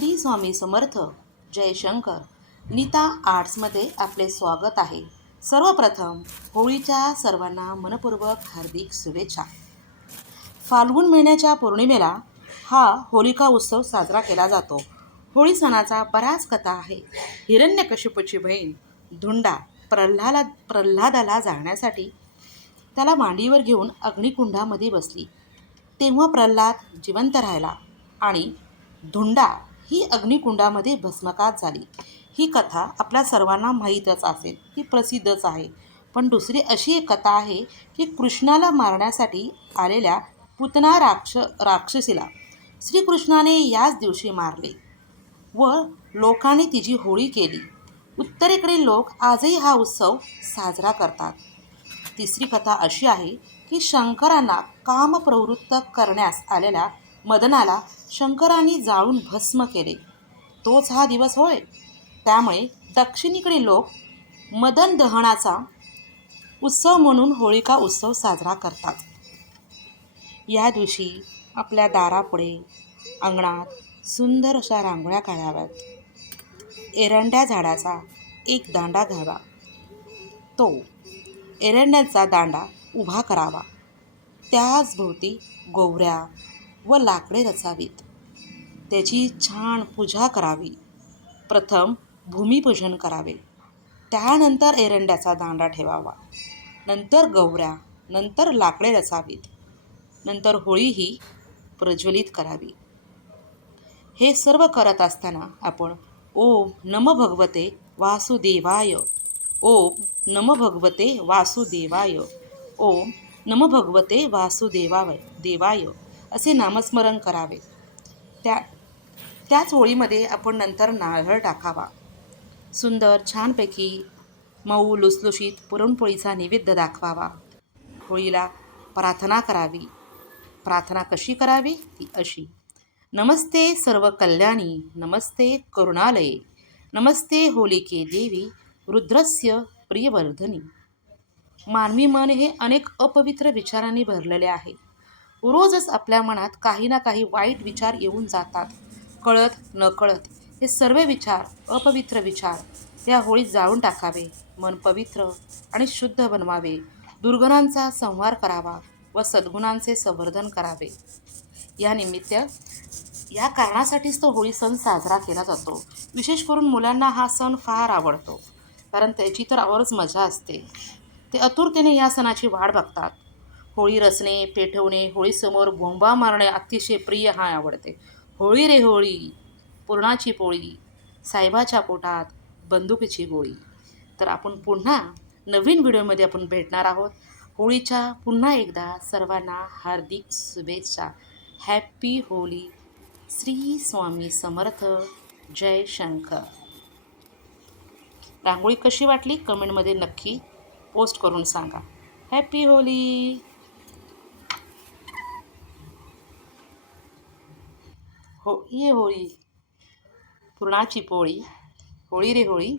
श्री स्वामी समर्थ. जय शंकर. नीता आर्ट्समध्ये आपले स्वागत आहे. सर्वप्रथम होळीच्या सर्वांना मनपूर्वक हार्दिक शुभेच्छा. फाल्गुन महिन्याच्या पौर्णिमेला हा होलिका उत्सव साजरा केला जातो. होळी सणाचा बऱ्याच कथा आहे. हिरण्यकशिपूची बहीण धुंडा प्रल्हादाला जाळण्यासाठी त्याला मांडीवर घेऊन अग्निकुंडामध्ये बसली. तेव्हा प्रल्हाद जिवंत राहिला आणि धुंडा ही अग्निकुंडामध्ये भस्मसात झाली. ही कथा आपल्या सर्वांना माहीतच असेल, ती प्रसिद्धच आहे. पण दुसरी अशी एक कथा आहे की कृष्णाला मारण्यासाठी आलेल्या पुतना राक्षसीला श्रीकृष्णाने याच दिवशी मारले व लोकांनी तिची होळी केली. उत्तरेकडील लोक आजही हा उत्सव साजरा करतात. तिसरी कथा अशी आहे की शंकरांना कामप्रवृत्त करण्यास आलेल्या मदनाला शंकरांनी जाळून भस्म केले. तोच हा दिवस होय. त्यामुळे दक्षिणेकडील लोक मदन दहनाचा उत्सव म्हणून होळिका उत्सव साजरा करतात. या दिवशी आपल्या दारापुढे अंगणात सुंदर अशा रांगोळ्या काढाव्यात. एरंड्या झाडाचा एक दांडा घ्यावा. तो एरंड्याचा दांडा उभा करावा. त्याच भोवती गोवऱ्या व लाकडे रचावीत. त्याची छान पूजा करावी. प्रथम भूमिपूजन करावे. त्यानंतर एरंड्याचा दांडा ठेवावा. नंतर गोवऱ्या, नंतर लाकडे रचावीत. नंतर होळी ही प्रज्वलित करावी. हे सर्व करत असताना आपण ओम नमो भगवते वासुदेवाय, ओम नमो भगवते वासुदेवाय, ओम नमो भगवते वासुदेवाय असे नामस्मरण करावे. त्याच होळीमध्ये आपण नंतर नारळ टाकावा. सुंदर छानपैकी मऊ लुसलुशीत पुरणपोळीचा नैवेद्य दाखवावा. होळीला प्रार्थना करावी. प्रार्थना कशी करावी ती अशी: नमस्ते सर्व कल्याणी, नमस्ते करुणालये, नमस्ते होलिके देवी, रुद्रस्य प्रियवर्धनी. मानवी मन हे अनेक अपवित्र विचारांनी भरलेले आहे. रोजच आपल्या मनात काही ना काही वाईट विचार येऊन जातात. कळत नकळत हे सर्व विचार, अपवित्र विचार या होळीत जाळून टाकावे. मन पवित्र आणि शुद्ध बनवावे. दुर्गुणांचा संहार करावा व सद्गुणांचे संवर्धन करावे. या कारणासाठीच तो होळी सण साजरा केला जातो. विशेष करून मुलांना हा सण फार आवडतो, कारण त्याची तर औरच मजा असते. ते आतुरतेने या सणाची वाट बघतात. होळी रचणे, पेटवणे, होळीसमोर बोंबा मारणे अतिशय प्रिय हा आवडते. होळी रे होळी, पुरणाची पोळी, साहेबाच्या पोटात बंदुकीची गोळी. तर आपण पुन्हा नवीन व्हिडिओमध्ये आपण भेटणार आहोत. होळीच्या पुन्हा एकदा सर्वांना हार्दिक शुभेच्छा. हॅपी होळी. श्री स्वामी समर्थ. जय शंकर. रांगोळी कशी वाटली कमेंटमध्ये नक्की पोस्ट करून सांगा. हॅपी होळी. होळी होळी, पुरणाची पोळी, होळी रे होळी.